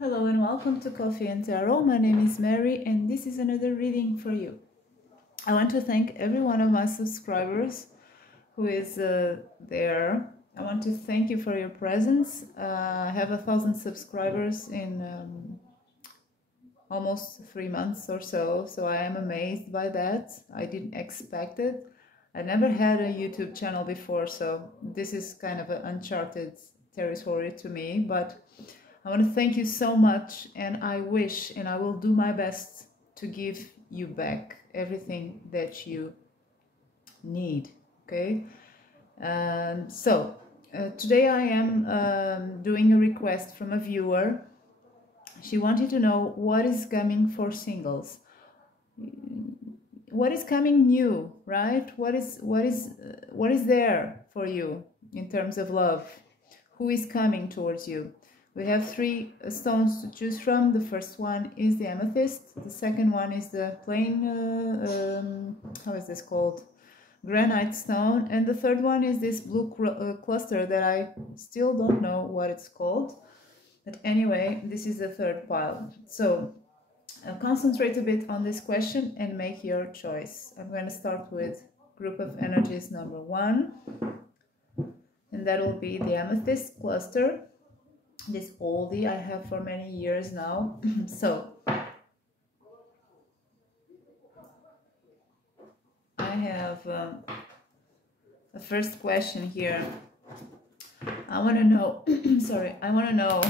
Hello and welcome to Coffee and Tarot. My name is Mary and this is another reading for you. I want to thank every one of my subscribers who is there. I want to thank you for your presence. I have 1,000 subscribers in almost 3 months or so, so I am amazed by that. I didn't expect it. I never had a YouTube channel before, so this is kind of an uncharted territory to me, but I want to thank you so much, and I wish and I will do my best to give you back everything that you need, okay? Today I am doing a request from a viewer. She wanted to know what is coming for singles. What is coming new, right? What is there for you in terms of love? Who is coming towards you? We have 3 stones to choose from. The first one is the amethyst. The second one is the plain, how is this called? Granite stone. And the third one is this blue cluster that I still don't know what it's called. But anyway, this is the third pile. So concentrate a bit on this question and make your choice. I'm going to start with group of energies number 1. And that will be the amethyst cluster. This oldie I have for many years now. So I have a first question here. I want to know I want to know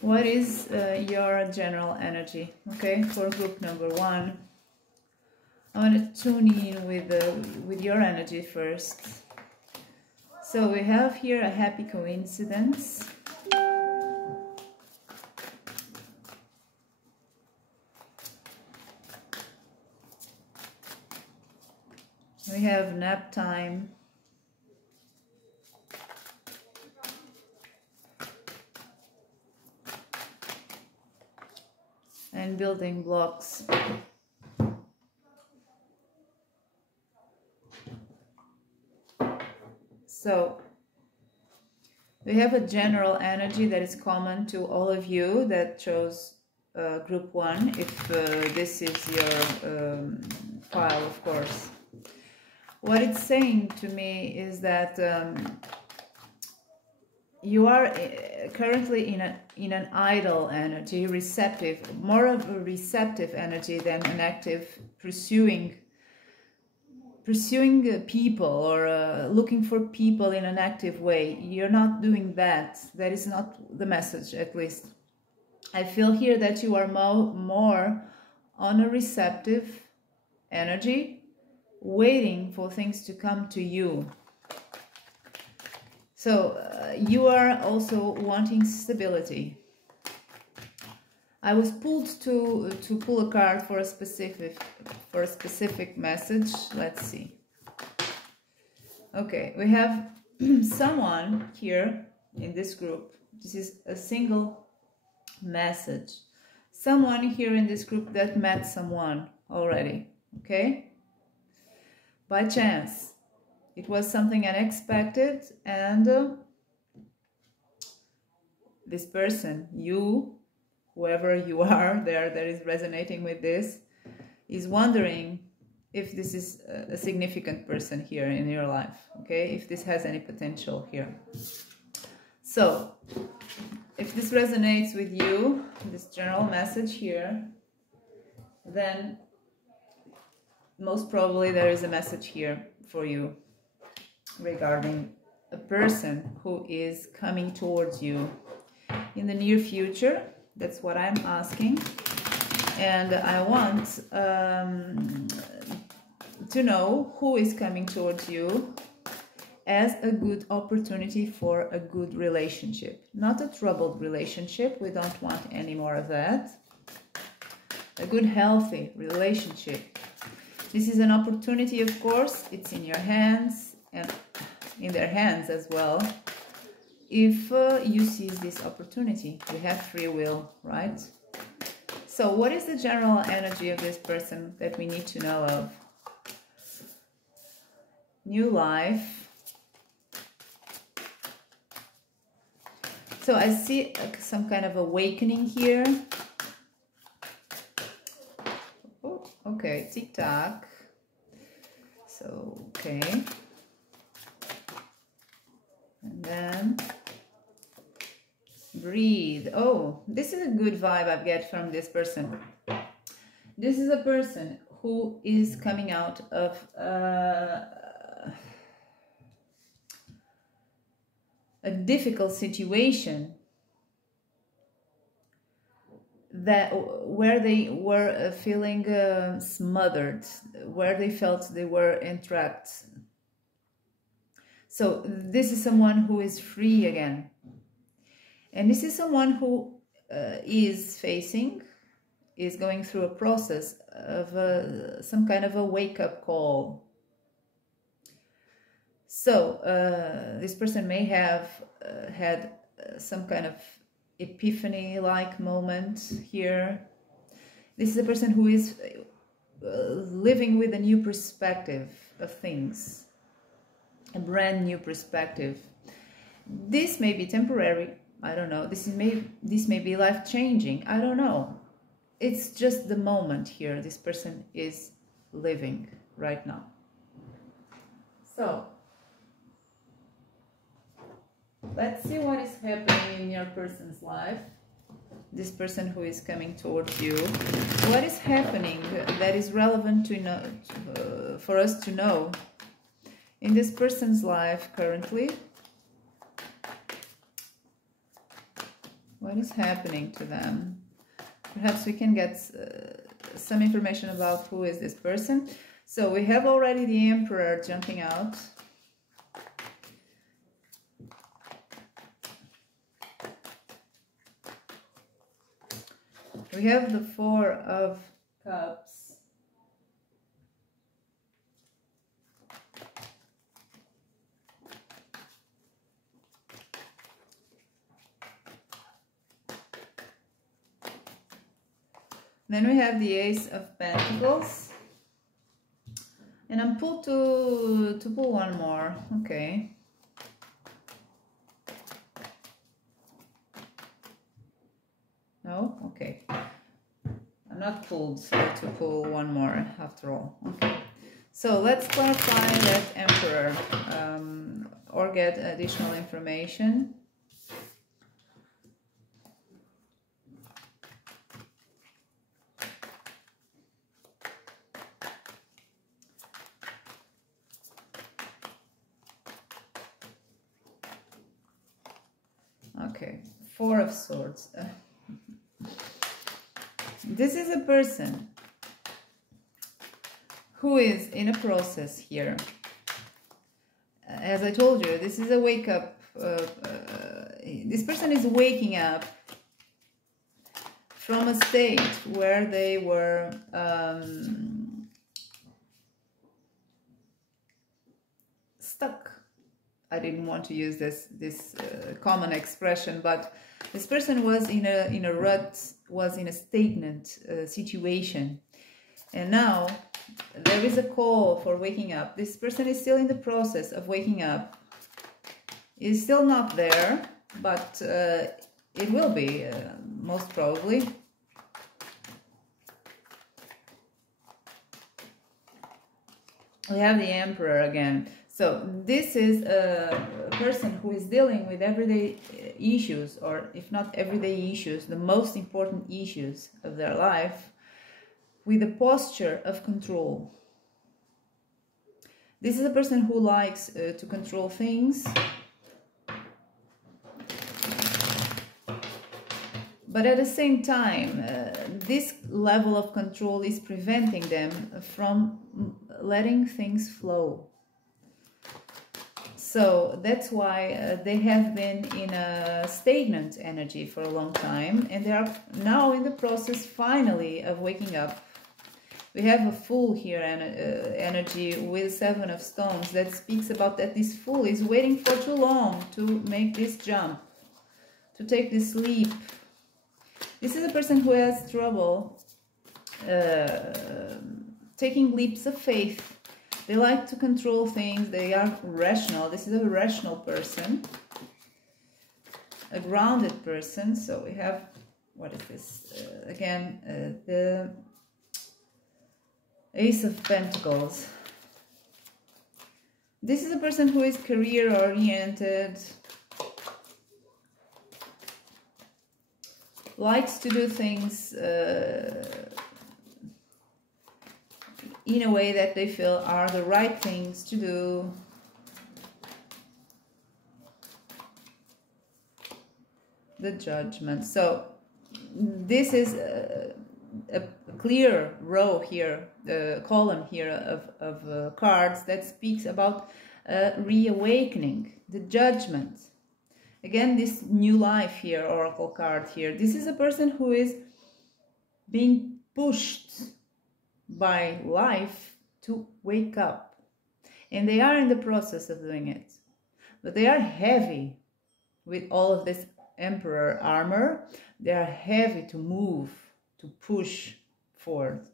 what is your general energy, okay, for group number 1. I want to tune in with your energy first. So we have here a happy coincidence. We have nap time. And building blocks. So we have a general energy that is common to all of you that chose group 1, if this is your pile, of course. What it's saying to me is that you are currently in an idle energy, receptive, more of a receptive energy than an active pursuing people or looking for people in an active way. You're not doing that. That is not the message, at least. I feel here that you are more on a receptive energy, waiting for things to come to you. So you are also wanting stability. I was pulled to pull a card for a specific message. Let's see. Okay, we have someone here in this group. This is a single message. Someone here in this group that met someone already, okay? By chance. It was something unexpected, and this person, you, whoever you are there that is resonating with this, is wondering if this is a significant person here in your life, okay? If this has any potential here. So, if this resonates with you, this general message here, then most probably there is a message here for you regarding a person who is coming towards you in the near future. That's what I'm asking, and I want to know who is coming towards you as a good opportunity for a good relationship, not a troubled relationship. We don't want any more of that. A good, healthy relationship. This is an opportunity, of course. It's in your hands and in their hands as well. If you seize this opportunity, we have free will, right? So what is the general energy of this person that we need to know of? New life. So I see some kind of awakening here. Oh, okay, tick-tock. So, okay. And then breathe. Oh, this is a good vibe I get from this person. This is a person who is coming out of a difficult situation where they were feeling smothered, where they felt they were entrapped. So this is someone who is free again. And this is someone who is going through a process of some kind of a wake-up call. So this person may have had some kind of epiphany-like moment here. This is a person who is living with a new perspective of things, a brand new perspective. This may be temporary. I don't know. This may be life-changing. I don't know. It's just the moment here this person is living right now. So let's see what is happening in your person's life. This person who is coming towards you. What is happening that is relevant to know, for us to know in this person's life currently? What is happening to them? Perhaps we can get some information about who is this person. So we have already the Emperor jumping out. We have the Four of Cups. Then we have the Ace of Pentacles. And I'm pulled to pull one more. Okay. No? Okay. I'm not pulled, so to pull one more after all. Okay. So let's clarify that Emperor or get additional information. Okay, Four of Swords. This is a person who is in a process here. As I told you, this is a wake-up. This person is waking up from a state where they were stuck. I didn't want to use this common expression, but this person was in a rut, was in a stagnant situation, and now there is a call for waking up. This person is still in the process of waking up. Is still not there, but it will be most probably. We have the Emperor again. So this is a person who is dealing with everyday issues, or if not everyday issues, the most important issues of their life, with a posture of control. This is a person who likes to control things, but at the same time, this level of control is preventing them from letting things flow. So that's why they have been in a stagnant energy for a long time, and they are now in the process finally of waking up. We have a Fool here, energy with Seven of Stones, that speaks about that this Fool is waiting for too long to make this jump, to take this leap. This is a person who has trouble taking leaps of faith. They like to control things. They are rational. This is a rational person. a grounded person. So we have, what is this? Again, the Ace of Pentacles. This is a person who is career-oriented, likes to do things in a way that they feel are the right things to do. The Judgment. So this is a clear row here, the column here of cards that speaks about reawakening, the Judgment. Again, this new life here, Oracle card here. This is a person who is being pushed by life to wake up. And they are in the process of doing it. But they are heavy with all of this Emperor armor. They are heavy to move, to push forward.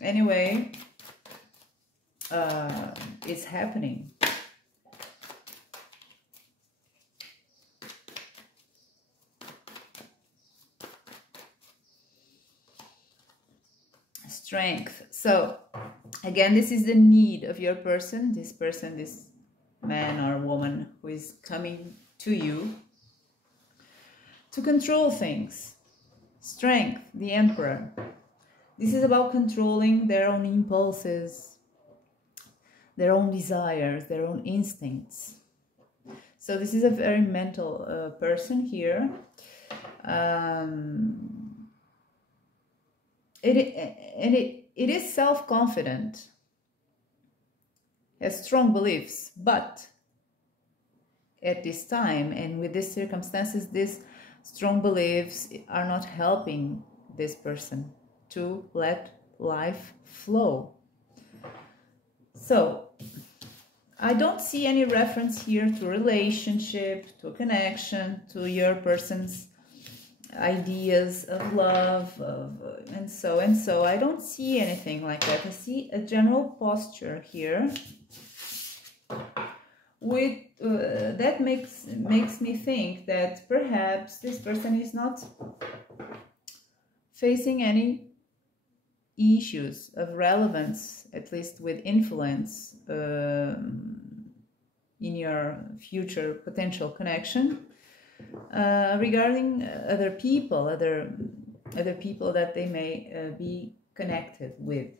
Anyway, it's happening. Strength. So again, this is the need of your person, this man or woman who is coming to you to control things. Strength, the Emperor. This is about controlling their own impulses, their own desires, their own instincts. So this is a very mental person here. It is self-confident, has strong beliefs, but at this time and with these circumstances, these strong beliefs are not helping this person to let life flow. So I don't see any reference here to a relationship, to a connection, to your person's ideas of love, and so. I don't see anything like that. I see a general posture here with that makes me think that perhaps this person is not facing any issues of relevance, at least with influence in your future potential connection. Regarding other people that they may be connected with.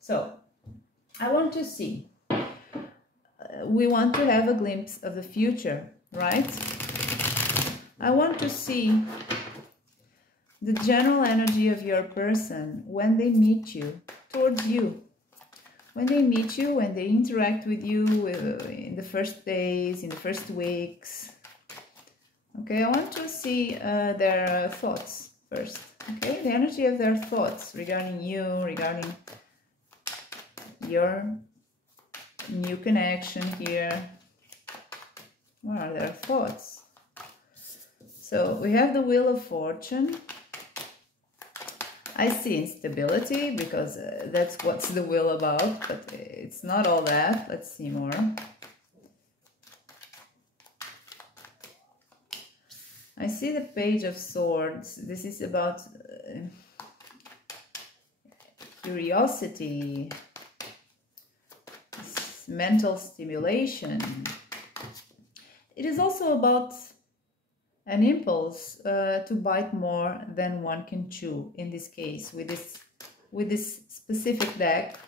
So I want to see, we want to have a glimpse of the future, right? I want to see the general energy of your person when they meet you, towards you. When they meet you, when they interact with you in the first days, in the first weeks. Okay, I want to see their thoughts first. Okay, the energy of their thoughts regarding you, regarding your new connection here. What are their thoughts? So we have the Wheel of Fortune. I see instability because that's what's the wheel about, but it's not all that. Let's see more. I see the Page of Swords. This is about curiosity, mental stimulation. It is also about an impulse to bite more than one can chew, in this case, with this specific deck.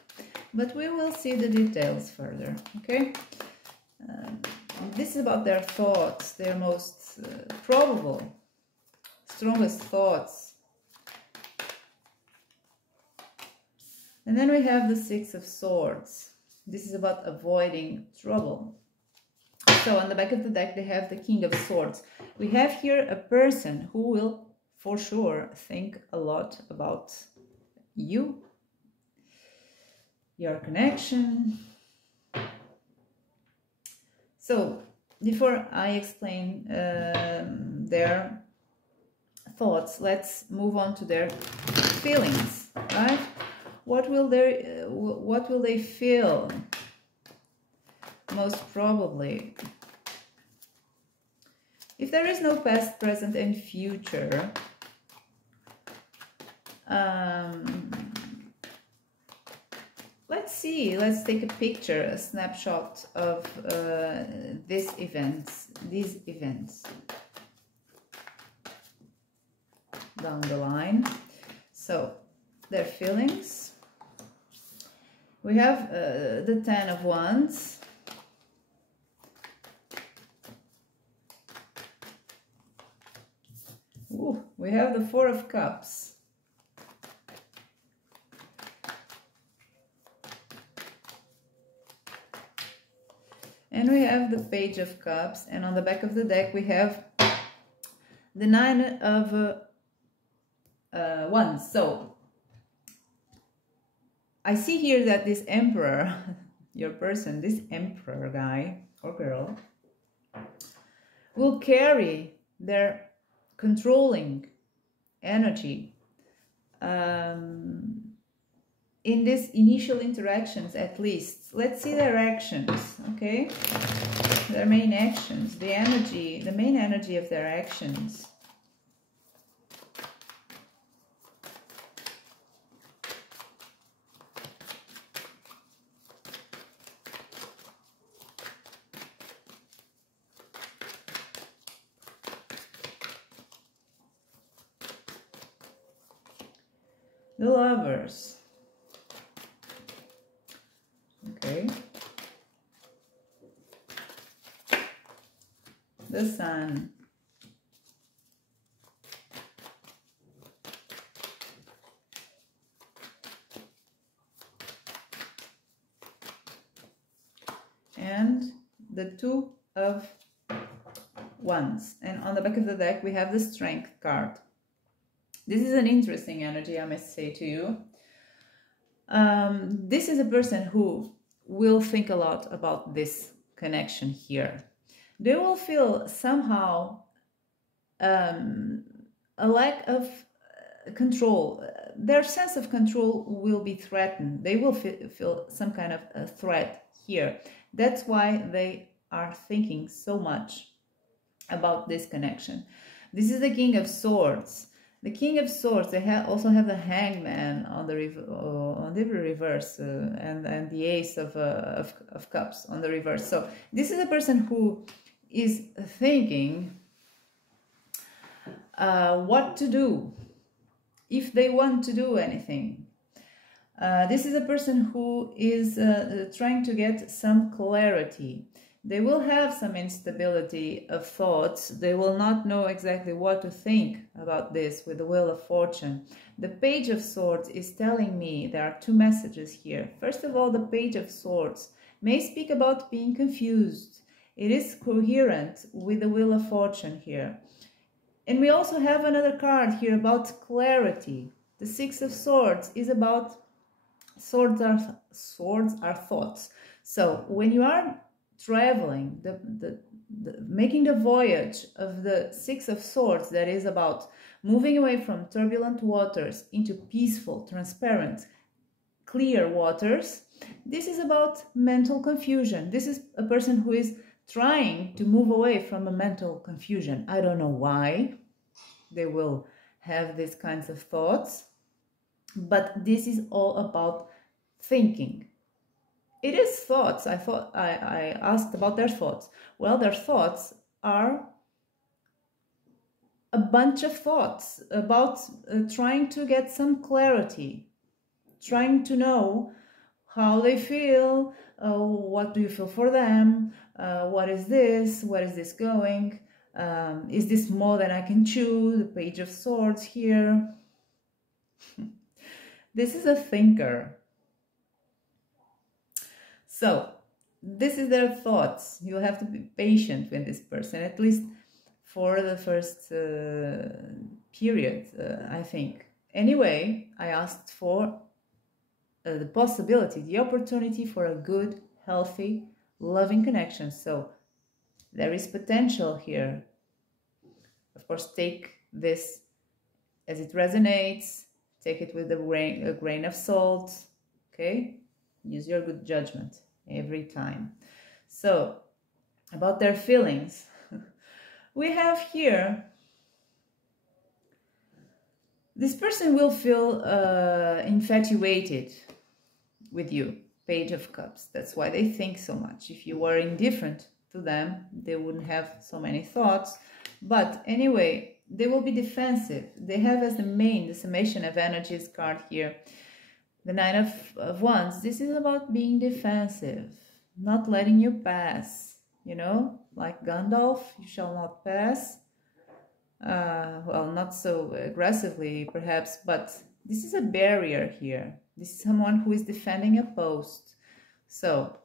But we will see the details further, okay? This is about their thoughts, their most probable, strongest thoughts. And then we have the Six of Swords. This is about avoiding trouble. So on the back of the deck, they have the King of Swords. We have here a person who will, for sure, think a lot about you, your connection. So, before I explain their thoughts, let's move on to their feelings, right? What will they feel? Most probably If there is no past, present, and future, let's see. Let's take a picture, a snapshot of these events down the line. So, their feelings. We have the Ten of Wands. Ooh, we have the Four of Cups. And we have the Page of Cups. And on the back of the deck we have the Nine of Wands. So, I see here that this Emperor, your person, this Emperor guy or girl, will carry their controlling energy in these initial interactions at least. Let's see their actions, okay? Their main actions, the main energy of their actions. The Lovers. Okay. The Sun. And the Two of Wands. And on the back of the deck we have the Strength card. This is an interesting energy, I must say to you. This is a person who will think a lot about this connection here. They will feel somehow a lack of control. Their sense of control will be threatened. They will feel some kind of a threat here. That's why they are thinking so much about this connection. This is the King of Swords. The King of Swords, they also have the Hangman on the reverse, and the Ace of Cups on the reverse. So this is a person who is thinking what to do, if they want to do anything. This is a person who is trying to get some clarity. They will have some instability of thoughts. They will not know exactly what to think about this with the Wheel of Fortune. The Page of Swords is telling me there are two messages here. First of all, the Page of Swords may speak about being confused. It is coherent with the Wheel of Fortune here. And we also have another card here about clarity. The Six of Swords is about swords are thoughts. So when you are traveling, making the voyage of the Six of Swords, that is about moving away from turbulent waters into peaceful, transparent, clear waters. This is about mental confusion. This is a person who is trying to move away from a mental confusion. I don't know why they will have these kinds of thoughts, but this is all about thinking. It is thoughts. I asked about their thoughts. Well, their thoughts are a bunch of thoughts about trying to get some clarity, trying to know how they feel, what do you feel for them, what is this going, is this more than I can chew, the Page of Swords here. This is a thinker. So, this is their thoughts. You have to be patient with this person, at least for the first period, I think. Anyway, I asked for the possibility, the opportunity for a good, healthy, loving connection. So, there is potential here. Of course, take this as it resonates. Take it with a grain of salt. Okay? Use your good judgment every time. So, about their feelings. We have here, this person will feel infatuated with you, Page of Cups. That's why they think so much. If you were indifferent to them, they wouldn't have so many thoughts. But anyway, they will be defensive. They have as the summation of energies card here, the Nine of Wands. This is about being defensive, not letting you pass, you know, like Gandalf, you shall not pass. Well, not so aggressively perhaps, but this is a barrier here. This is someone who is defending a post. So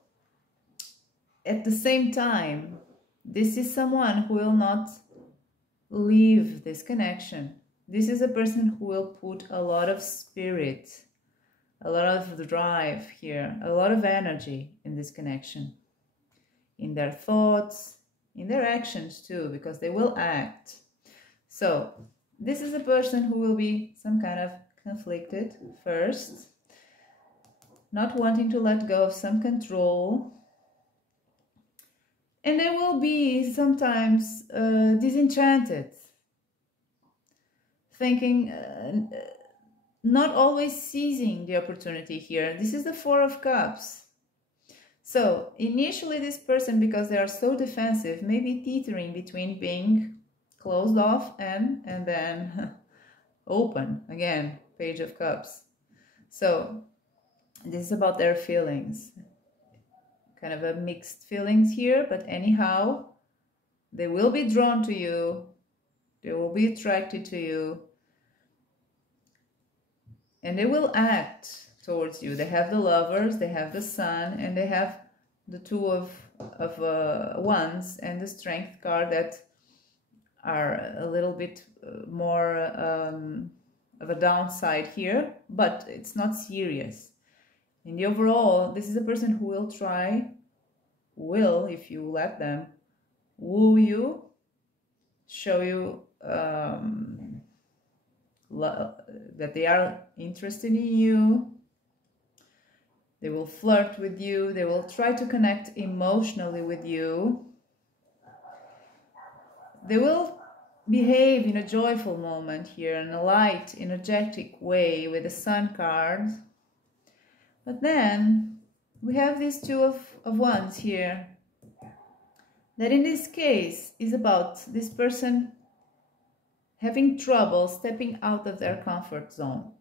at the same time, this is someone who will not leave this connection. This is a person who will put a lot of spirit, a lot of drive here, a lot of energy in this connection, in their thoughts, in their actions too, because they will act. So this is a person who will be some kind of conflicted first, not wanting to let go of some control. And they will be sometimes disenchanted, thinking, not always seizing the opportunity here. This is the Four of Cups. So initially this person, because they are so defensive, may be teetering between being closed off and then open again, Page of Cups. So this is about their feelings, kind of a mixed feelings here, but anyhow, they will be drawn to you, they will be attracted to you, and they will act towards you. They have the Lovers, they have the Sun, and they have the Two of Wands and the Strength card that are a little bit more of a downside here, but it's not serious. In the overall, this is a person who will if you let them, woo you, show you that they are interested in you. They will flirt with you. They will try to connect emotionally with you. They will behave in a joyful moment here, in a light, energetic way with the Sun card. But then we have these Two of Wands here, that in this case is about this person having trouble stepping out of their comfort zone.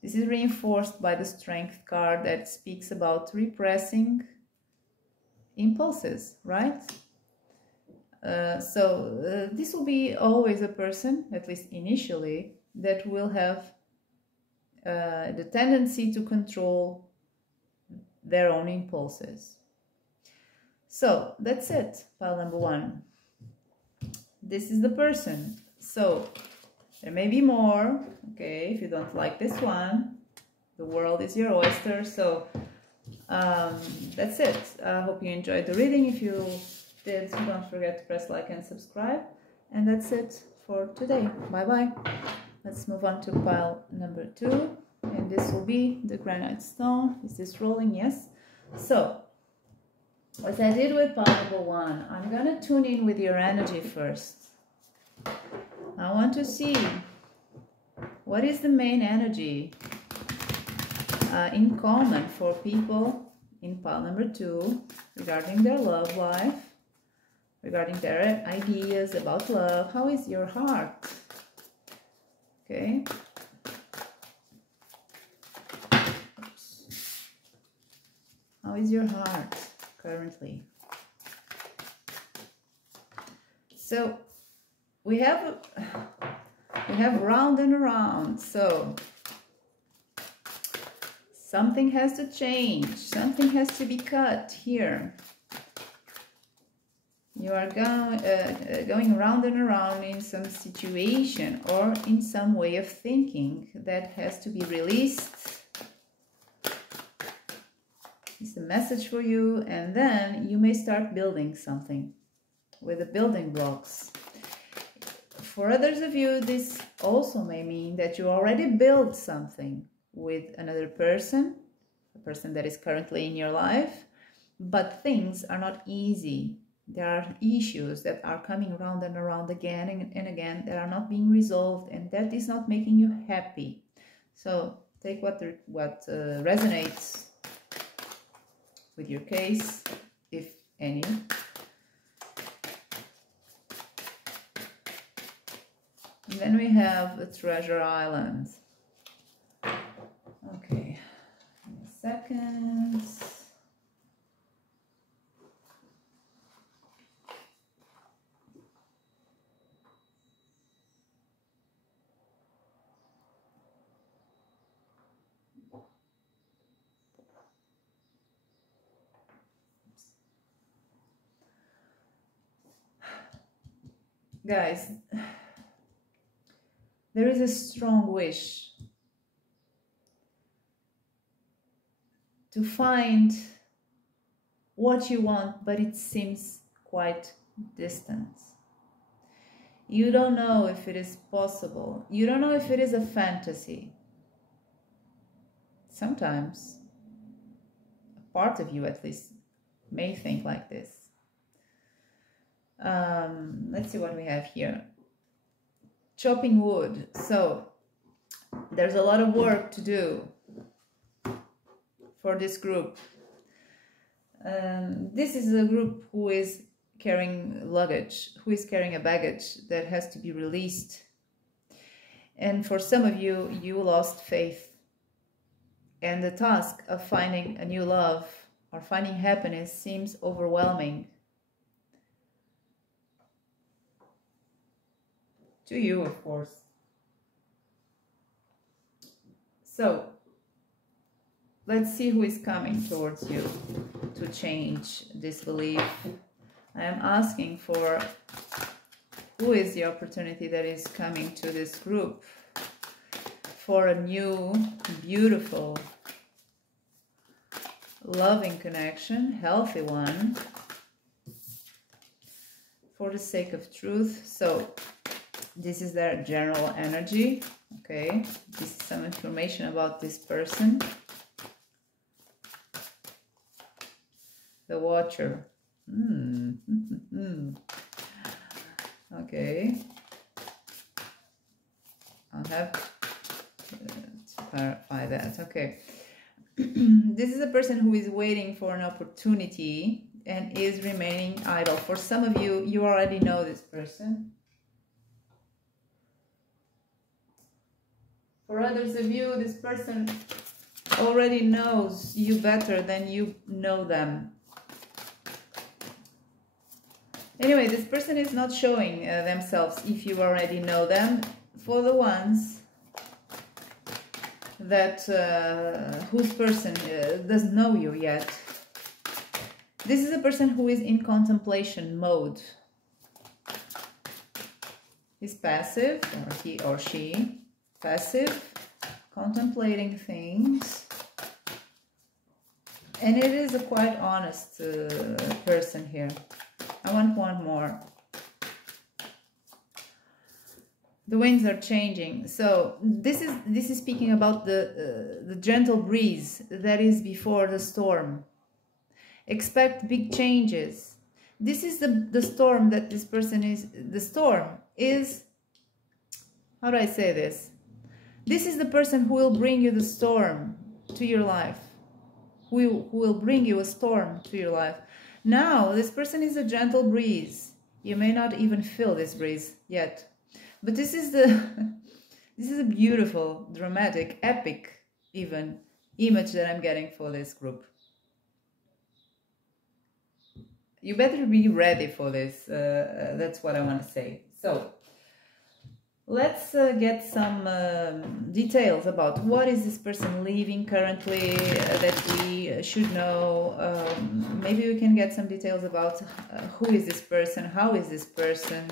This is reinforced by the Strength card that speaks about repressing impulses, right? So this will be always a person, at least initially, that will have the tendency to control their own impulses. So that's it, pile number one. This is the person. So there may be more, okay, if you don't like this one, the world is your oyster. So that's it. I hope you enjoyed the reading. If you did, don't forget to press like and subscribe. And that's it for today. Bye bye. Let's move on to pile number two. And this will be the granite stone. Is this rolling? Yes. So as I did with pile number one, I'm gonna tune in with your energy first. I want to see what is the main energy in common for people in pile number two regarding their love life, regarding their ideas about love. How is your heart? Okay. Oops. How is your heart currently? So we have round and around. So something has to change. Something has to be cut here. You are going round and around in some situation or in some way of thinking that has to be released. It's a message for you, and then you may start building something with the building blocks. For others of you, this also may mean that you already built something with another person, a person that is currently in your life, but things are not easy There are issues that are coming around and around again and again that are not being resolved, and that is not making you happy. So take what resonates with your case, if any. And then we have the Treasure Island. Okay, give me a second. Guys, there is a strong wish to find what you want, but it seems quite distant. You don't know if it is possible. You don't know if it is a fantasy. Sometimes, a part of you at least may think like this. Let's see what we have here. Chopping wood. So there's a lot of work to do for this group. This is a group who is carrying luggage, who is carrying a baggage that has to be released. And for some of you, you lost faith. And the task of finding a new love or finding happiness seems overwhelming. To you, of course. So, let's see who is coming towards you to change this belief. I am asking for who is the opportunity that is coming to this group for a new, beautiful, loving connection, healthy one, for the sake of truth. So, this is their general energy, okay? This is some information about this person. The Watcher. Okay. I'll have to clarify that. Okay. This is a person who is waiting for an opportunity and is remaining idle. For some of you, you already know this person. For others of you, this person already knows you better than you know them. Anyway, this person is not showing themselves if you already know them. For the ones that whose person doesn't know you yet, this is a person who is in contemplation mode. He's passive, or he or she. Passive, contemplating things, and it is a quite honest person here. I want one more. The winds are changing. So this is speaking about the gentle breeze that is before the storm. Expect big changes. This is the storm that this person is. The storm is, how do I say this? This is the person who will bring you the storm to your life, who will bring you a storm to your life. Now, this person is a gentle breeze. You may not even feel this breeze yet, but this is a beautiful, dramatic, epic, even image that I'm getting for this group. You better be ready for this. That's what I want to say. So, let's get some details about what is this person leaving currently that we should know. Maybe we can get some details about who is this person, how is this person.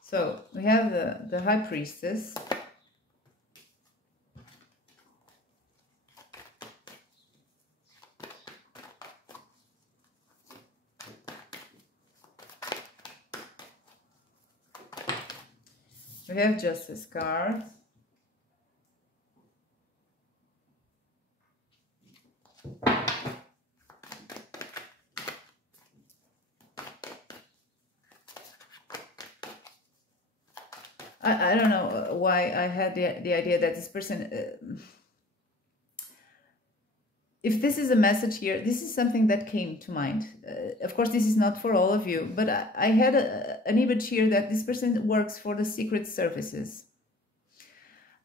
So we have the High Priestess. have Justice card. I don't know why I had the idea that this person, if this is a message here, this is something that came to mind. Of course, this is not for all of you, but I had an image here that this person works for the secret services.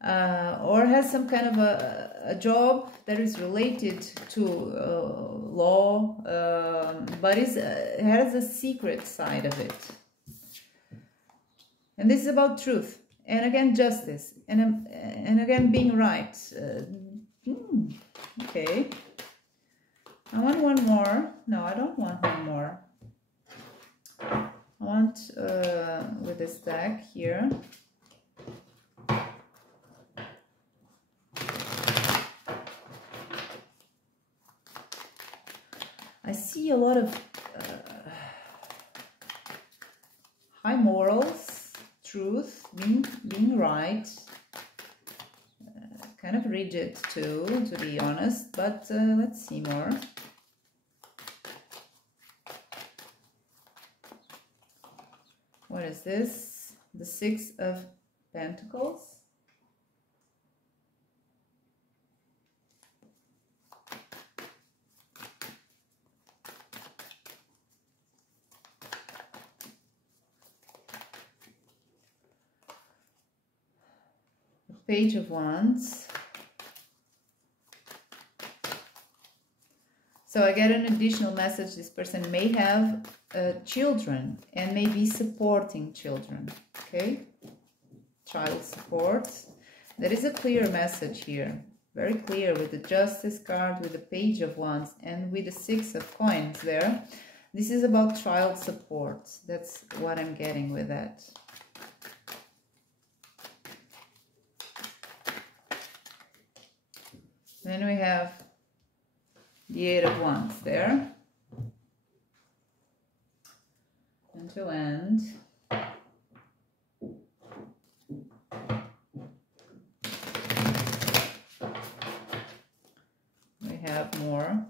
Or has some kind of a job that is related to law, but has a secret side of it. And this is about truth, and again justice, and again being right. Okay. I want one more. No, I don't want one more. I want with this deck here. I see a lot of high morals, truth, being right, kind of rigid too, to be honest, but let's see more. What is this? The Six of Pentacles. Page of Wands. So I get an additional message. This person may have children and may be supporting children. Okay, child support. There is a clear message here, very clear, with the Justice card, with the Page of Wands, and with the Six of Coins there. This is about child support. That's what I'm getting with that. Then we have the Eight of Wands there. And to end, we have more.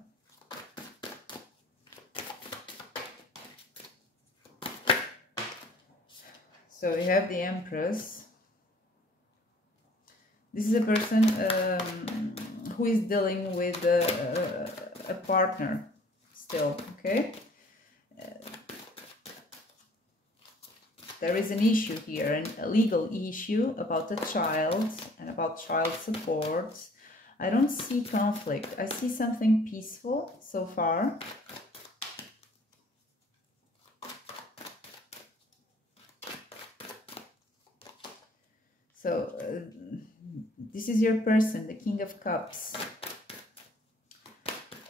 So we have the Empress. This is a person who is dealing with a partner still, okay? There is an issue here, a legal issue about a child and about child support. I don't see conflict. I see something peaceful so far. So this is your person, the King of Cups.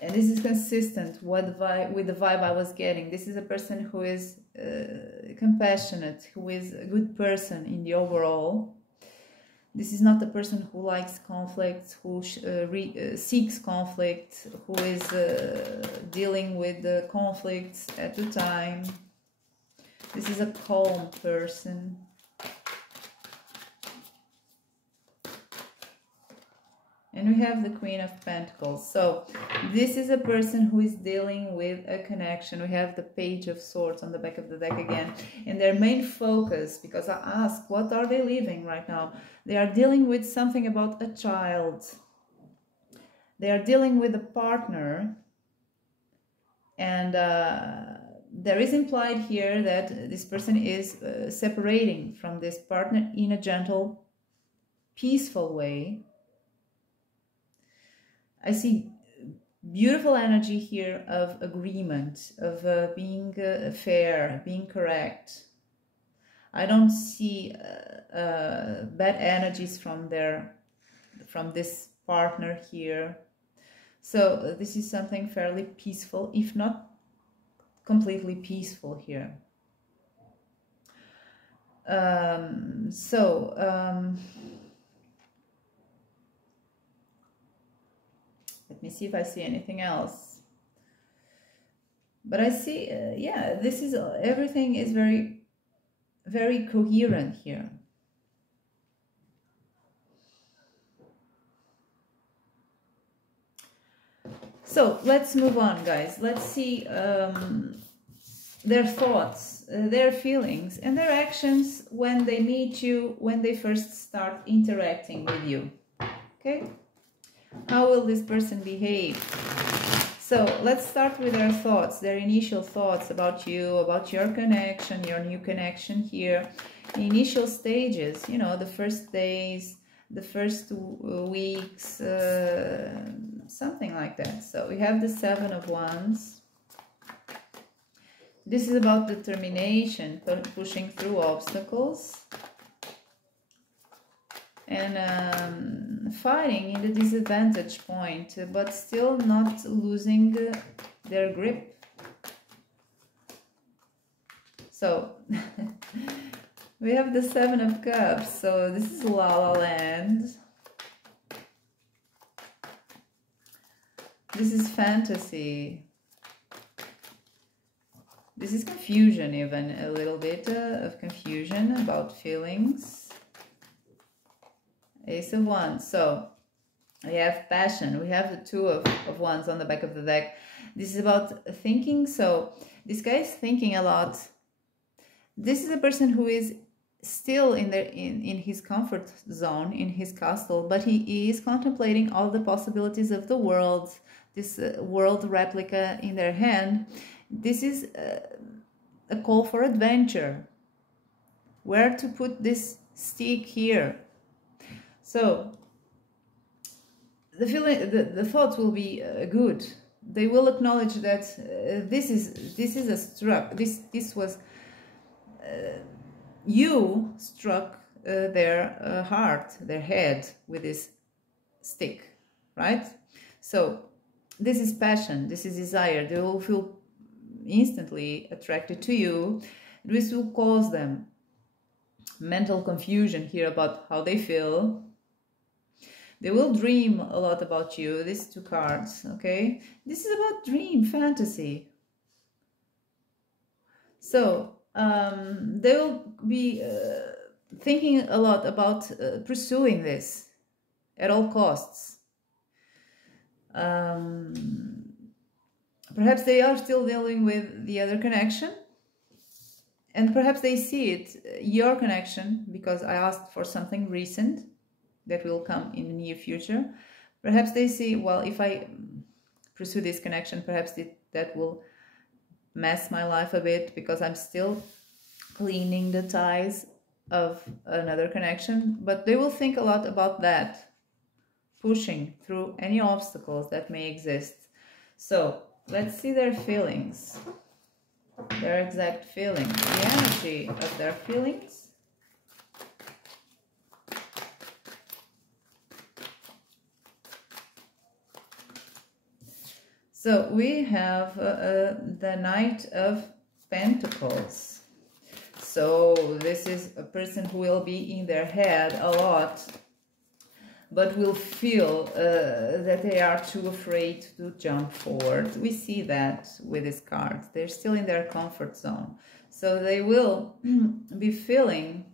And this is consistent with the vibe I was getting. This is a person who is compassionate, who is a good person in the overall. This is not a person who likes conflict, who seeks conflict, who is dealing with the conflicts at the time. This is a calm person. And we have the Queen of Pentacles. So this is a person who is dealing with a connection. We have the Page of Swords on the back of the deck again. And their main focus, because I asked, what are they living right now? They are dealing with something about a child. They are dealing with a partner. And there is implied here that this person is separating from this partner in a gentle, peaceful way. I see beautiful energy here of agreement, of being fair, being correct. I don't see bad energies from this partner here. So this is something fairly peaceful, if not completely peaceful here. Let me see if I see anything else. But I see, yeah, this is, everything is very, very coherent here. So let's move on, guys. Let's see their thoughts, their feelings, and their actions when they meet you, when they first start interacting with you. Okay? How will this person behave? So let's start with their thoughts, their initial thoughts about you, about your connection, your new connection here. The initial stages, you know, the first days, the first weeks, something like that. So we have the Seven of Wands. This is about determination, pushing through obstacles. And fighting in the disadvantage point, but still not losing their grip. So we have the Seven of Cups. So this is La La Land. This is fantasy. This is confusion, even a little bit of confusion about feelings. Ace of Wands. So we have passion. We have the Two of Wands on the back of the deck. This is about thinking. So this guy is thinking a lot. This is a person who is still in his comfort zone, in his castle, but he is contemplating all the possibilities of the world, this world replica in their hand. This is a call for adventure. Where to put this stick here? So the feeling, the thoughts will be good. They will acknowledge that this is a struck. This was you struck their heart, their head with this stick, right? So this is passion. This is desire. They will feel instantly attracted to you. This will cause them mental confusion here about how they feel. They will dream a lot about you. These two cards, okay? This is about dream, fantasy. So they will be thinking a lot about pursuing this at all costs. Perhaps they are still dealing with the other connection. And perhaps they see it, your connection, because I asked for something recent that will come in the near future. Perhaps they see, well, if I pursue this connection, perhaps that will mess my life a bit because I'm still cleaning the ties of another connection. But they will think a lot about that, pushing through any obstacles that may exist. So let's see their feelings, their exact feelings, the energy of their feelings. So we have the Knight of Pentacles. So this is a person who will be in their head a lot, but will feel that they are too afraid to jump forward. We see that with this card. They're still in their comfort zone. So they will be feeling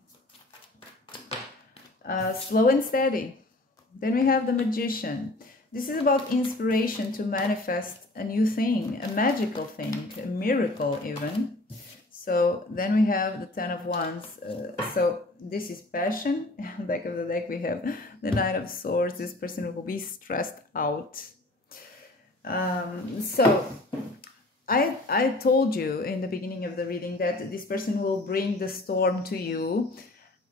slow and steady. Then we have the Magician. This is about inspiration to manifest a new thing, a magical thing, a miracle even. So then we have the Ten of Wands. So this is passion. Back of the deck we have the Knight of Swords. This person will be stressed out. So I told you in the beginning of the reading that this person will bring the storm to you.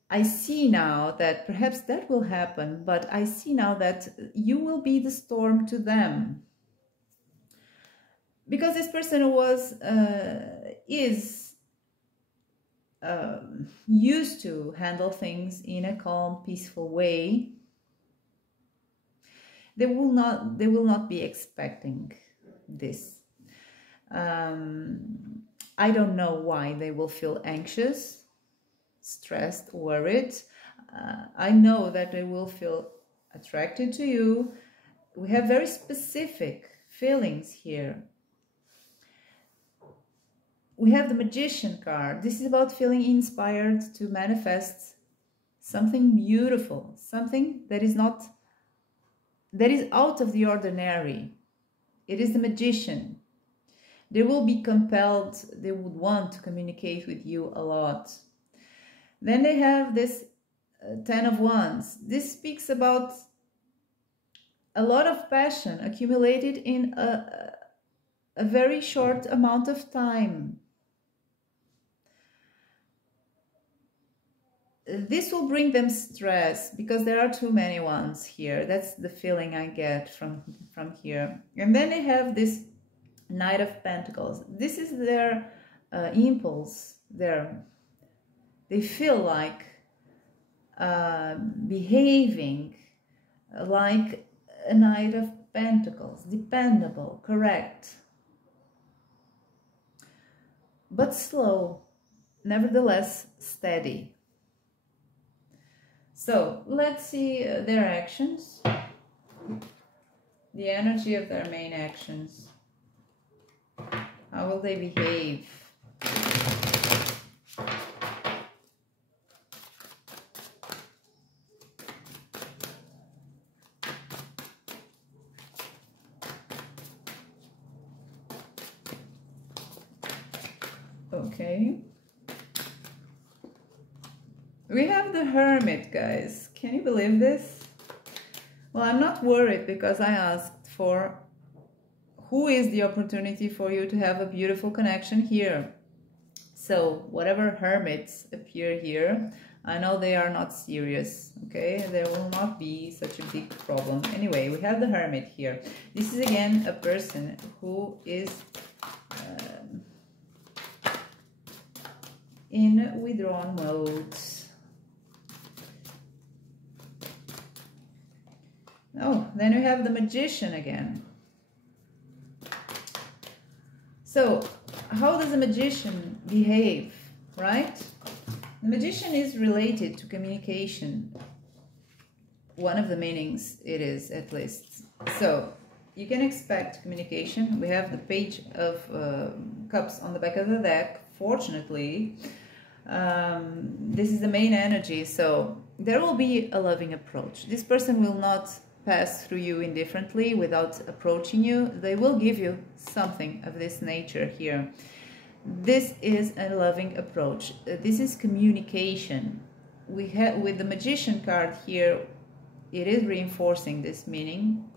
I see now that perhaps that will happen, but I see now that you will be the storm to them. Because this person is used to handle things in a calm, peaceful way. They will not be expecting this. I don't know why they will feel anxious, stressed, worried. I know that they will feel attracted to you. We have very specific feelings here. We have the Magician card. This is about feeling inspired to manifest something beautiful, something that is out of the ordinary. It is the Magician. They will be compelled, they would want to communicate with you a lot. Then they have this Ten of Wands. This speaks about a lot of passion accumulated in a very short amount of time. This will bring them stress because there are too many ones here. That's the feeling I get from here. And then they have this Knight of Pentacles. This is their impulse. They feel like behaving like a Knight of Pentacles. Dependable, correct, but slow, nevertheless steady. So let's see their actions, the energy of their main actions. How will they behave? Okay. We have the Hermit, guys. Can you believe this? Well, I'm not worried because I asked for who is the opportunity for you to have a beautiful connection here. So whatever hermits appear here, I know they are not serious, okay? There will not be such a big problem. Anyway, we have the Hermit here. This is again a person who is in withdrawn mode. Oh, then we have the Magician again. So, how does a Magician behave, right? The Magician is related to communication. One of the meanings it is, at least. So, you can expect communication. We have the Page of Cups on the back of the deck. Fortunately, this is the main energy. So, there will be a loving approach. This person will not pass through you indifferently without approaching you. They will give you something of this nature here. This is a loving approach. This is communication. We have with the Magician card here, it is reinforcing this meaning.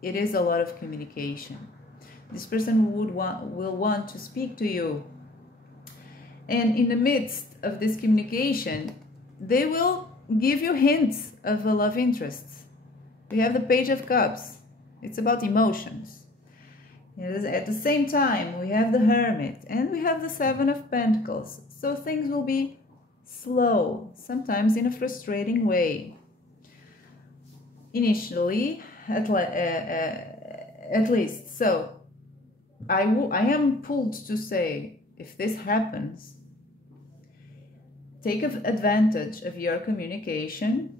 It is a lot of communication. This person will want to speak to you, and in the midst of this communication, they will give you hints of a love interest. We have the Page of Cups. It's about emotions. At the same time, we have the Hermit and we have the Seven of Pentacles. So things will be slow, sometimes in a frustrating way. Initially, at least. So I am pulled to say, if this happens, take advantage of your communication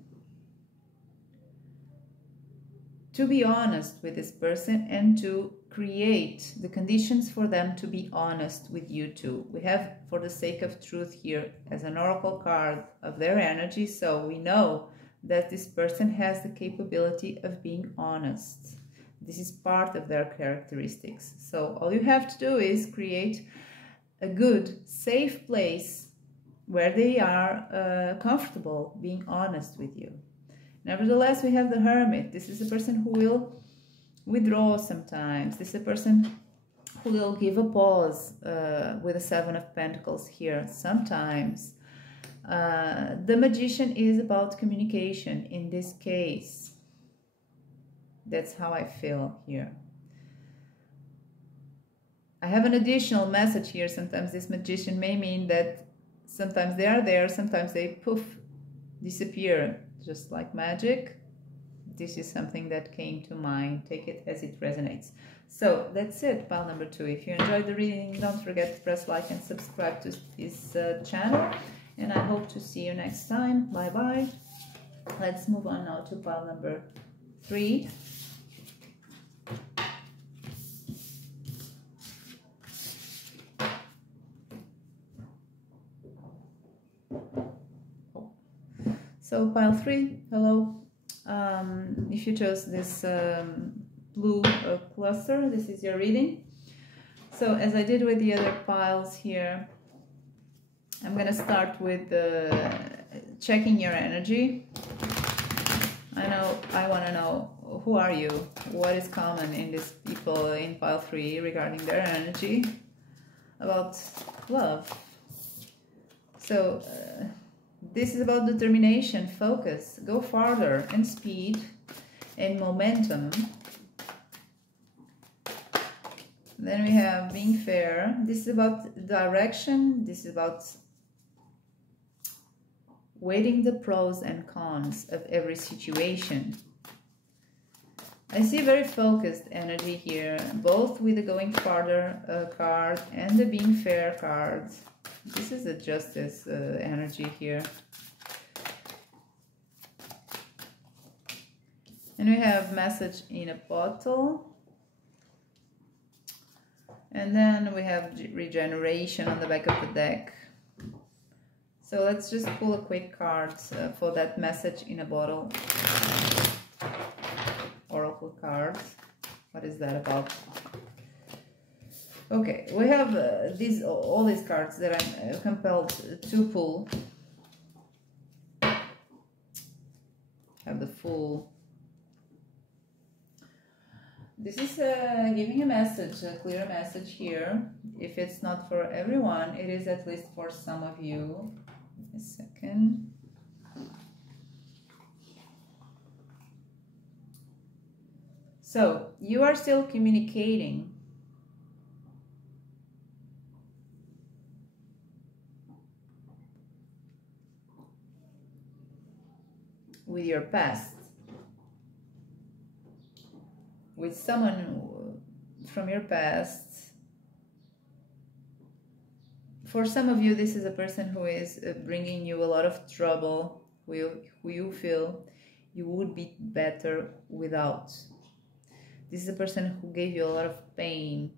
to be honest with this person and to create the conditions for them to be honest with you too. We have For the Sake of Truth here as an oracle card of their energy, so we know that this person has the capability of being honest. This is part of their characteristics. So all you have to do is create a good, safe place where they are comfortable being honest with you. Nevertheless, we have the Hermit. This is a person who will withdraw sometimes. This is a person who will give a pause with the Seven of Pentacles here sometimes. The Magician is about communication in this case. That's how I feel here. I have an additional message here. Sometimes this Magician may mean that sometimes they are there, sometimes they poof, disappear. Just like magic. This is something that came to mind. Take it as it resonates. So that's it, pile number 2. If you enjoyed the reading, don't forget to press like and subscribe to this channel. And I hope to see you next time. Bye bye. Let's move on now to pile number 3. So pile 3, hello. If you chose this blue cluster. This is your reading. So as I did with the other piles here, I'm going to start with checking your energy. I want to know, who are you? What is common in these people in pile 3 regarding their energy about love? So this is about determination, focus, go farther, and speed and momentum. Then we have being fair. This is about direction. This is about weighing the pros and cons of every situation. I see very focused energy here, both with the going farther card and the being fair card. This is a justice energy here. And we have message in a bottle. And then we have regeneration on the back of the deck. So let's just pull a quick card for that message in a bottle. Oracle cards. What is that about? Okay, we have all these cards that I'm compelled to pull. Have the Fool. This is giving a message, a clear message here. If it's not for everyone, it is at least for some of you. A second. So, you are still communicating. With your past. With someone from your past. For some of you, this is a person who is bringing you a lot of trouble, who you feel you would be better without. This is a person who gave you a lot of pain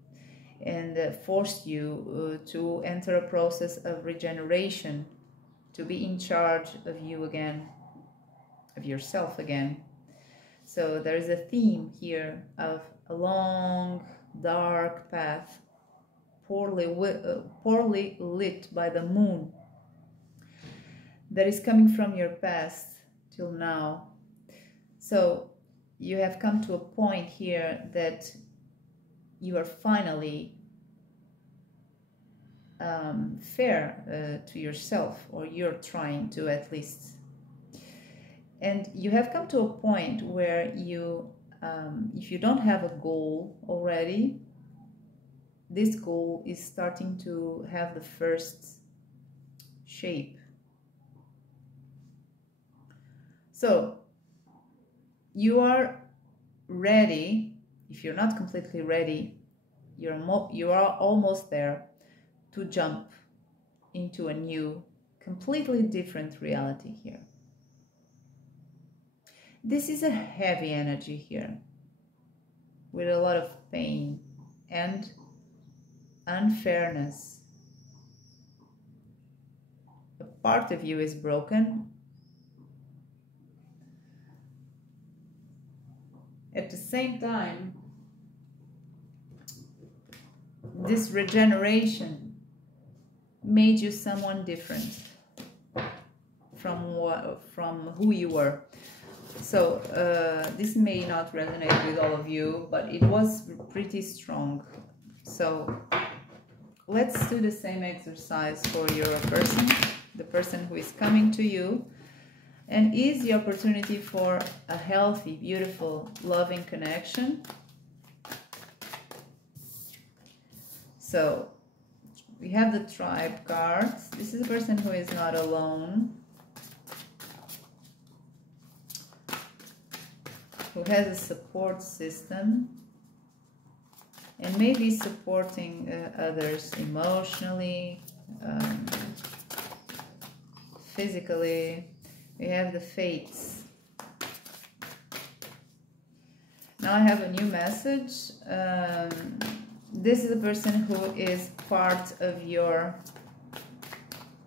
and forced you to enter a process of regeneration, to be in charge of you again, of yourself again. So there is a theme here of a long, dark path, poorly lit by the moon, that is coming from your past till now. So you have come to a point here that you are finally fair to yourself, or you're trying to at least. And you have come to a point where you, if you don't have a goal already, this goal is starting to have the first shape. So you are ready. If you're not completely ready, you are almost there to jump into a new, completely different reality here. This is a heavy energy here, with a lot of pain and unfairness. A part of you is broken. At the same time, this regeneration made you someone different from who you were. So this may not resonate with all of you, but it was pretty strong. So let's do the same exercise for your person, the person who is coming to you, and is the opportunity for a healthy, beautiful, loving connection. So we have the tribe cards. This is a person who is not alone, who has a support system, and maybe supporting others emotionally, physically. We have the Fates. Now I have a new message. This is a person who is part of your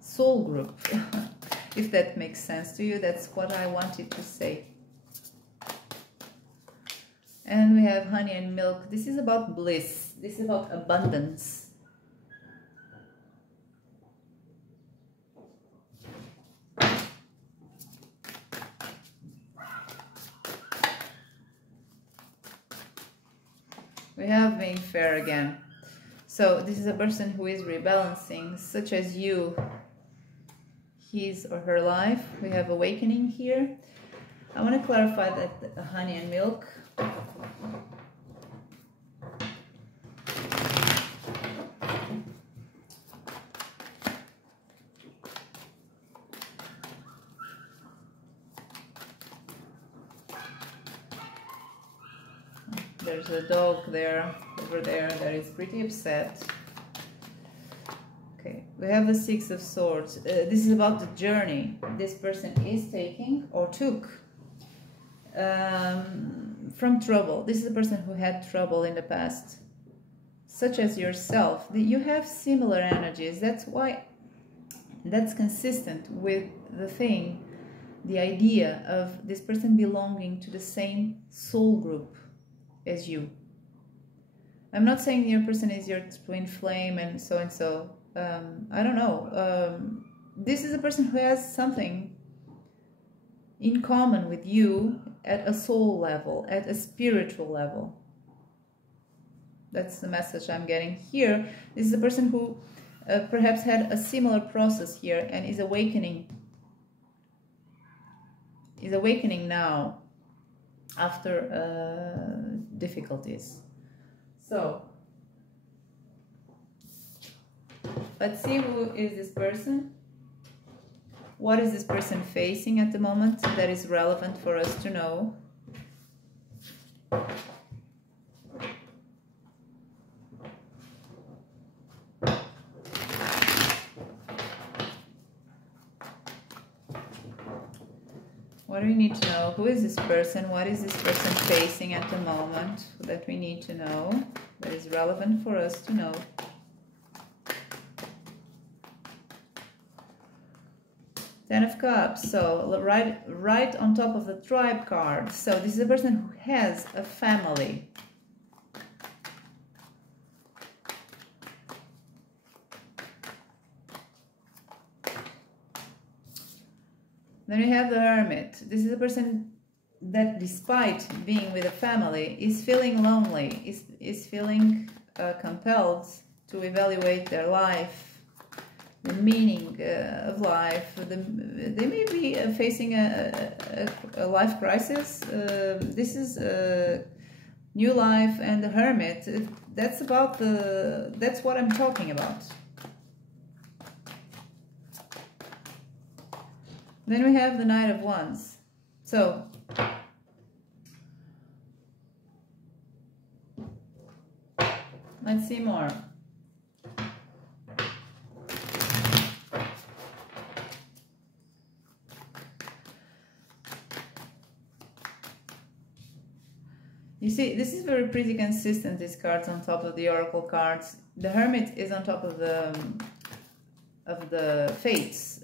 soul group. If that makes sense to you, that's what I wanted to say. And we have honey and milk. This is about bliss. This is about abundance. We have being fair again. So this is a person who is rebalancing, such as you, his or her life. We have awakening here. I want to clarify that the honey and milk. There's a dog there, over there, that is pretty upset. Okay, we have the Six of Swords. This is about the journey this person is taking or took from trouble. This is a person who had trouble in the past, such as yourself. You have similar energies. That's why that's consistent with the thing, the idea of this person belonging to the same soul group as you. I'm not saying your person is your twin flame and so and so. I don't know. This is a person who has something in common with you at a soul level, at a spiritual level. That's the message I'm getting here. This is a person who perhaps had a similar process here and is awakening. Is awakening now after difficulties. So let's see, who is this person? What is this person facing at the moment that is relevant for us to know? What do we need to know? Who is this person? What is this person facing at the moment that we need to know, that is relevant for us to know? Ten of Cups. So right on top of the tribe card. So this is a person who has a family. Then we have the Hermit. This is a person that, despite being with a family, is feeling lonely, is feeling compelled to evaluate their life, the meaning of life. They may be facing a life crisis. This is a new life, and the Hermit. That's what I'm talking about. Then we have the Knight of Wands. So let's see more. You see, this is very pretty consistent, these cards on top of the Oracle cards. The Hermit is on top of the fates.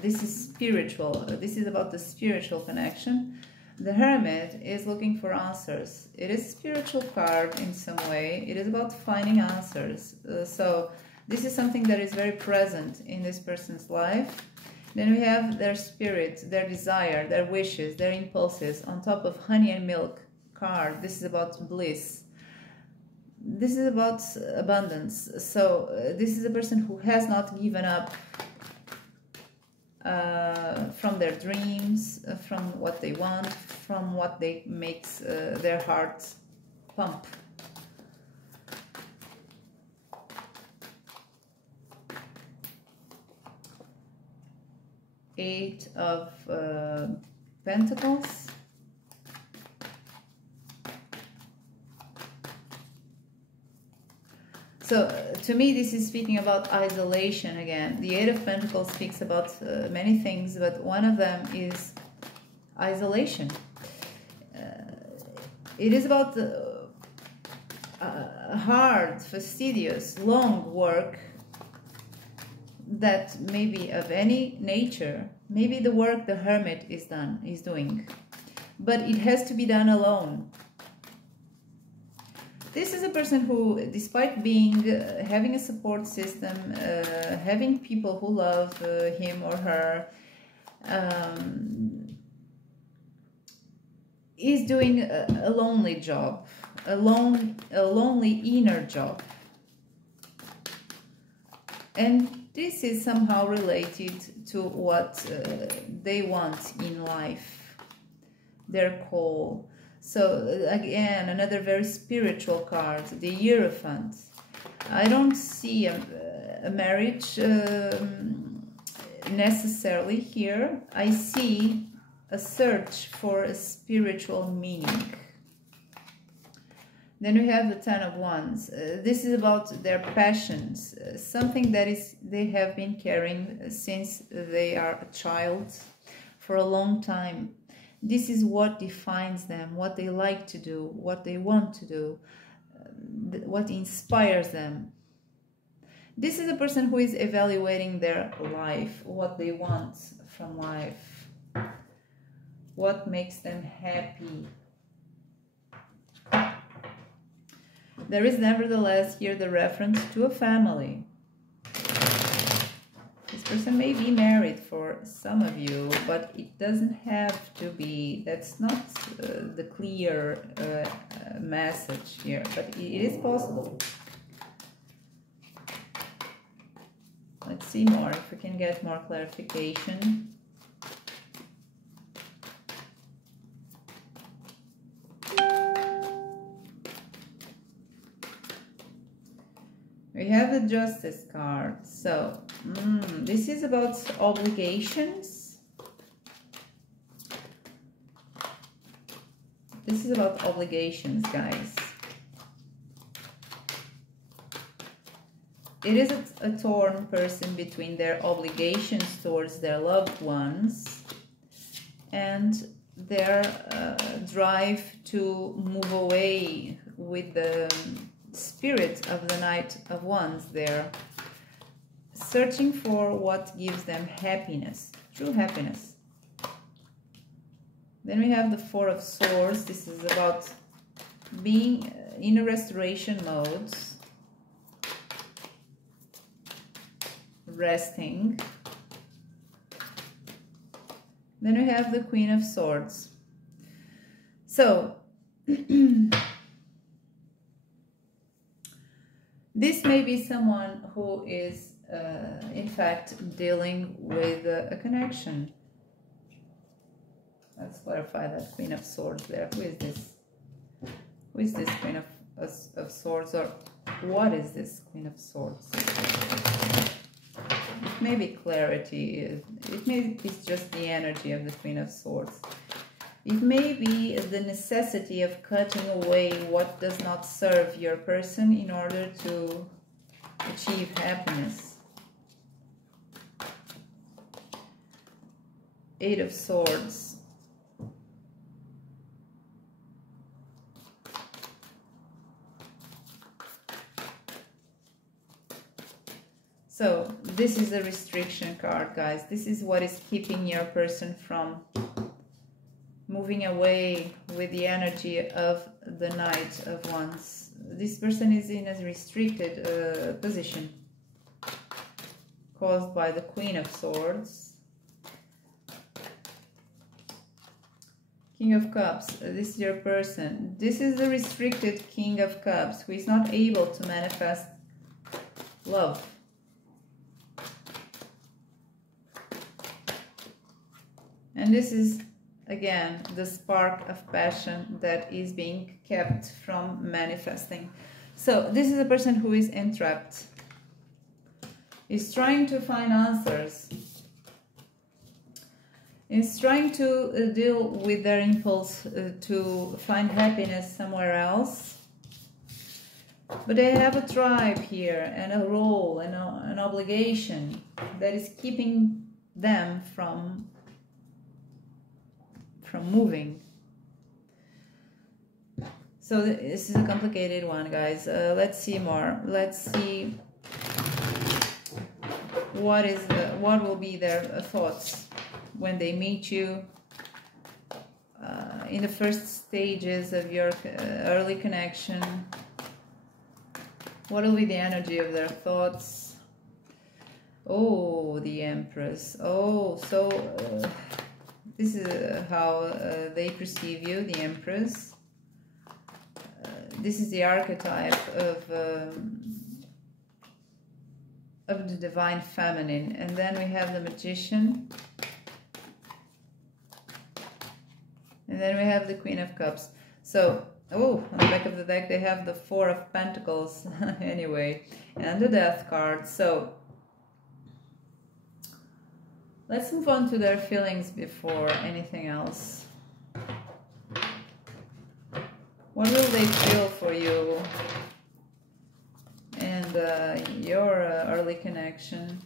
This is spiritual. This is about the spiritual connection. The Hermit is looking for answers. It is a spiritual card in some way. It is about finding answers. So this is something that is very present in this person's life. Then we have their spirit, their desire, their wishes, their impulses on top of Honey and Milk card. This is about bliss. This is about abundance. So this is a person who has not given up from their dreams, from what they want, from what they makes their heart pump. Eight of Pentacles. So, to me, this is speaking about isolation again. The Eight of Pentacles speaks about many things, but one of them is isolation. It is about the hard, fastidious, long work that may be of any nature. Maybe the work the Hermit is doing. But it has to be done alone. This is a person who, despite being having a support system, having people who love him or her, is doing a lonely job, a lonely inner job. And this is somehow related to what they want in life, their call. So again, another very spiritual card, the Hierophant. I don't see a marriage necessarily here. I see a search for a spiritual meaning. Then we have the Ten of Wands. This is about their passions, something that they have been carrying since they are a child for a long time. This is what defines them, what they like to do, what they want to do, what inspires them. This is a person who is evaluating their life, what they want from life, what makes them happy. There is nevertheless here the reference to a family. This person may be married for some of you, but it doesn't have to be. That's not the clear message here, but it is possible. Let's see more, if we can get more clarification. We have the Justice card. So, this is about obligations. This is about obligations, guys. It is a torn person between their obligations towards their loved ones and their drive to move away with the spirit of the Knight of Wands there, searching for what gives them happiness, true happiness. Then we have the Four of Swords. This is about being in a restoration mode, resting. Then we have the Queen of Swords. So this may be someone who is, in fact, dealing with a connection. Let's clarify that Queen of Swords there. Who is this? Who is this Queen of Swords? Or what is this Queen of Swords? It may be clarity. It may be just the energy of the Queen of Swords. It may be the necessity of cutting away what does not serve your person in order to achieve happiness. Eight of Swords. So this is a restriction card, guys. This is what is keeping your person from moving away with the energy of the Knight of Wands. This person is in a restricted position caused by the Queen of Swords. King of Cups. This is your person. This is the restricted King of Cups who is not able to manifest love. And this is, again, the spark of passion that is being kept from manifesting. So this is a person who is entrapped. Is trying to find answers. Is trying to deal with their impulse to find happiness somewhere else. But they have a tribe here and a role and an obligation that is keeping them from moving. So this is a complicated one, guys. Let's see more. Let's see what will be their thoughts when they meet you in the first stages of your early connection. What will be the energy of their thoughts? Oh, the Empress. Oh, so this is how they perceive you, the Empress. This is the archetype of the Divine Feminine. And then we have the Magician. And then we have the Queen of Cups. So, oh, on the back of the deck they have the Four of Pentacles anyway, and the Death card. So let's move on to their feelings before anything else. What will they feel for you and your early connection?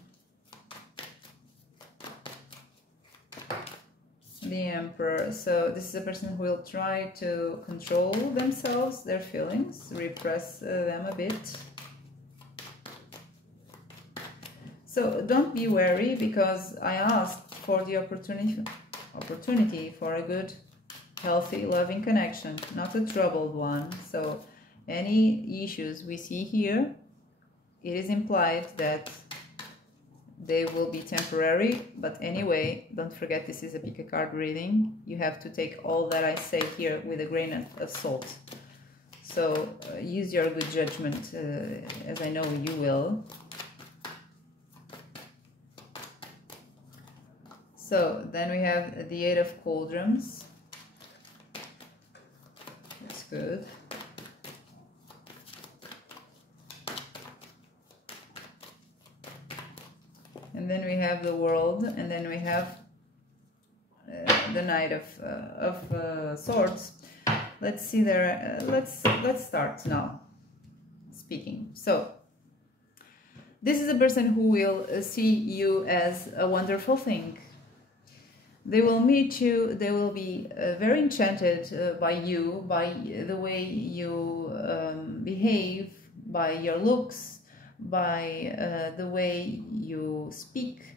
The Emperor. So this is a person who will try to control themselves, their feelings, repress them a bit. So don't be wary, because I asked for the opportunity for a good, healthy, loving connection, not a troubled one. So any issues we see here, it is implied that they will be temporary, but anyway, don't forget this is a pick a card reading. You have to take all that I say here with a grain of salt. So use your good judgment, as I know you will. So then we have the Eight of Cauldrons. That's good. And then we have the World, and then we have the Knight of Swords. Let's see there. Let's start now speaking. So this is a person who will see you as a wonderful thing. They will meet you. They will be very enchanted by you, by the way you behave, by your looks, by the way you speak.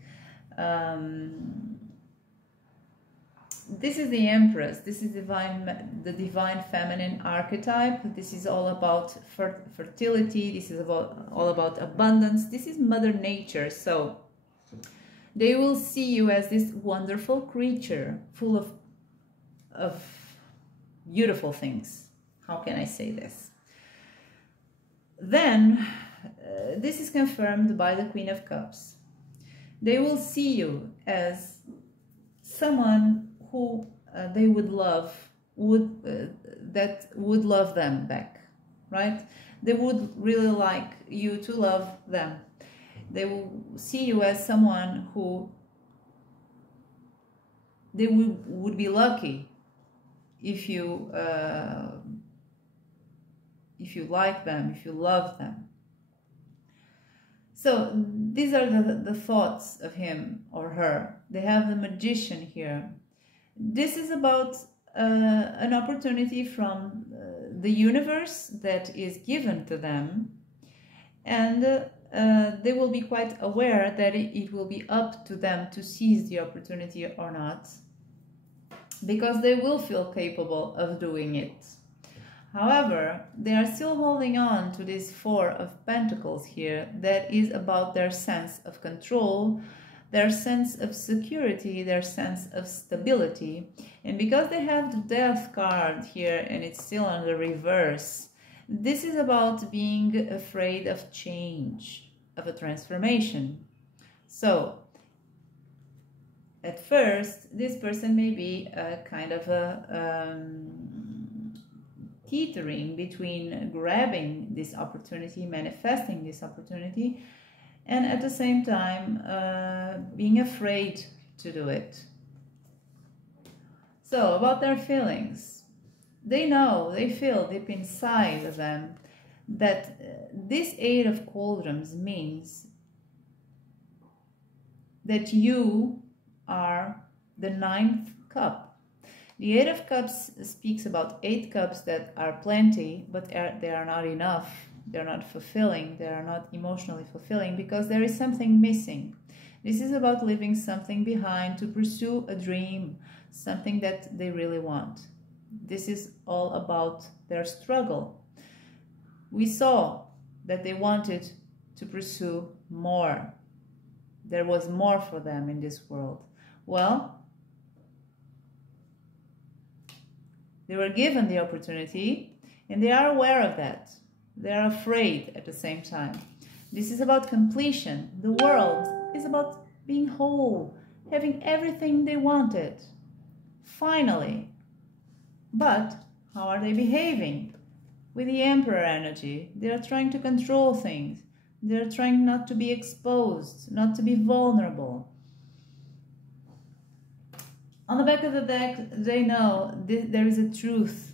This is the Empress. This is the divine feminine archetype. This is all about fertility. This is all about abundance. This is Mother Nature. So they will see you as this wonderful creature full of beautiful things. How can I say this? Then this is confirmed by the Queen of Cups. They will see you as someone who they would love, that would love them back, right? They would really like you to love them. They will see you as someone who they would be lucky if you like them, if you love them. So these are the thoughts of him or her. They have the Magician here. This is about an opportunity from the universe that is given to them, and they will be quite aware that it will be up to them to seize the opportunity or not, because they will feel capable of doing it. However, they are still holding on to this Four of Pentacles here that is about their sense of control, their sense of security, their sense of stability. And because they have the Death card here and it's still on the reverse, this is about being afraid of change, of a transformation. So, at first, this person may be a kind of a teetering between grabbing this opportunity, manifesting this opportunity, and at the same time being afraid to do it. So, about their feelings. They know, they feel deep inside of them that this Eight of Cauldrons means that you are the ninth cup. The Eight of Cups speaks about 8 cups that are plenty, but they are not enough. They're not fulfilling. They are not emotionally fulfilling because there is something missing. This is about leaving something behind to pursue a dream, something that they really want. This is all about their struggle. We saw that they wanted to pursue more. There was more for them in this world. Well, they were given the opportunity, and they are aware of that. They are afraid at the same time. This is about completion. The world is about being whole, having everything they wanted, finally. But how are they behaving? With the Emperor energy, they are trying to control things. They are trying not to be exposed, not to be vulnerable. On the back of the deck, they know there is a truth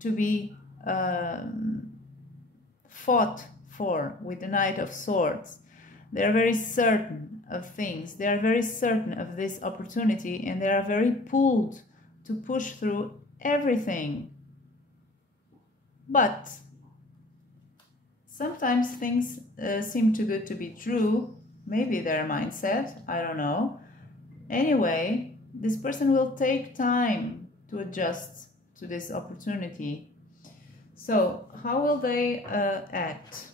to be fought for with the Knight of Swords. They are very certain of things. They are very certain of this opportunity, and they are very pulled to push through everything. But sometimes things seem too good to be true. Maybe their mindset, I don't know. Anyway, this person will take time to adjust to this opportunity. So, how will they act?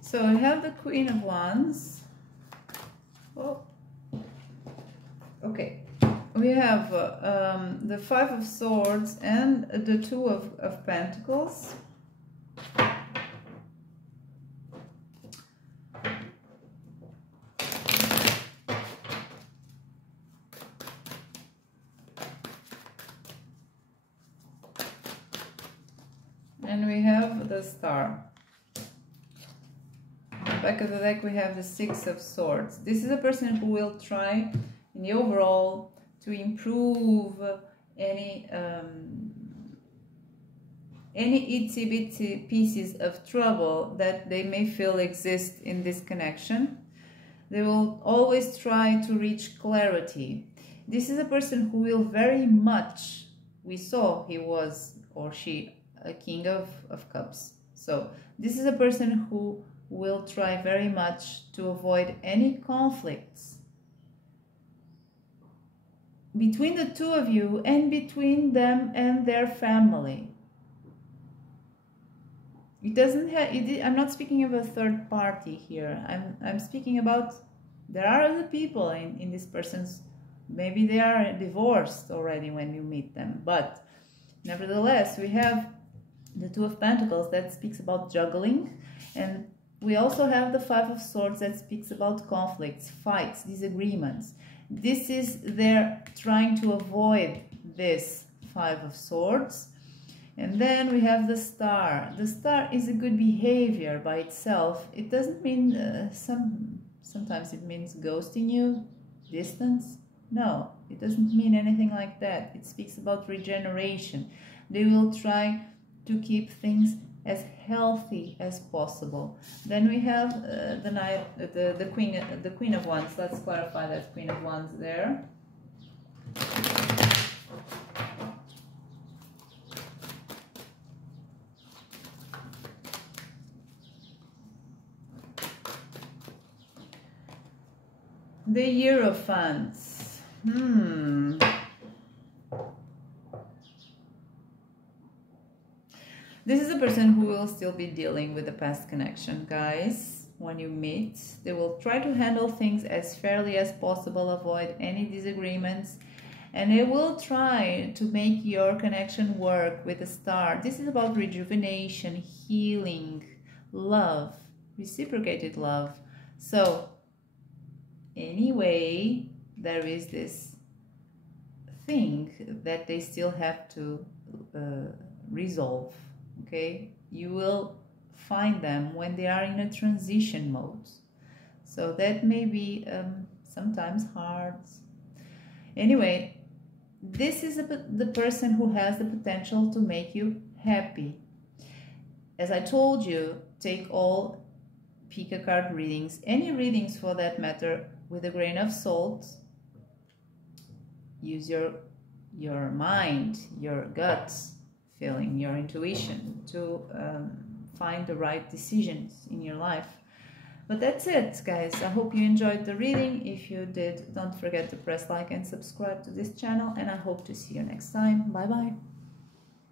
So I have the Queen of Wands. Oh, okay. We have the Five of Swords and the Two of Pentacles. And we have the Star. Back of the deck we have the Six of Swords. This is a person who will try in the overall to improve any itsy bitsy pieces of trouble that they may feel exist in this connection. They will always try to reach clarity. This is a person who will very much, we saw he was or she a King of Cups. So this is a person who will try very much to avoid any conflicts between the two of you and between them and their family. It doesn't have, I'm not speaking of a third party here. I'm speaking about there are other people in this person's, maybe they are divorced already when you meet them, but nevertheless we have the Two of Pentacles that speaks about juggling, and we also have the Five of Swords that speaks about conflicts, fights, disagreements. This is they're trying to avoid this Five of Swords. And then we have the Star. The Star is a good behavior by itself. It doesn't mean, sometimes it means ghosting you, distance. No, it doesn't mean anything like that. It speaks about regeneration. They will try to keep things as healthy as possible. Then we have the Queen of Wands. Let's clarify that Queen of Wands there. The Hierophants. This is a person who will still be dealing with the past connection, guys. When you meet, they will try to handle things as fairly as possible, avoid any disagreements, and they will try to make your connection work with the Star. This is about rejuvenation, healing, love, reciprocated love. So, anyway, there is this thing that they still have to resolve. Okay, you will find them when they are in a transition mode. So that may be sometimes hard. Anyway, this is the person who has the potential to make you happy. As I told you, take all pick a card readings, any readings for that matter, with a grain of salt. Use your mind, your gut feeling, your intuition to find the right decisions in your life. But that's it, guys. I hope you enjoyed the reading. If you did, don't forget to press like and subscribe to this channel, and I hope to see you next time. Bye bye.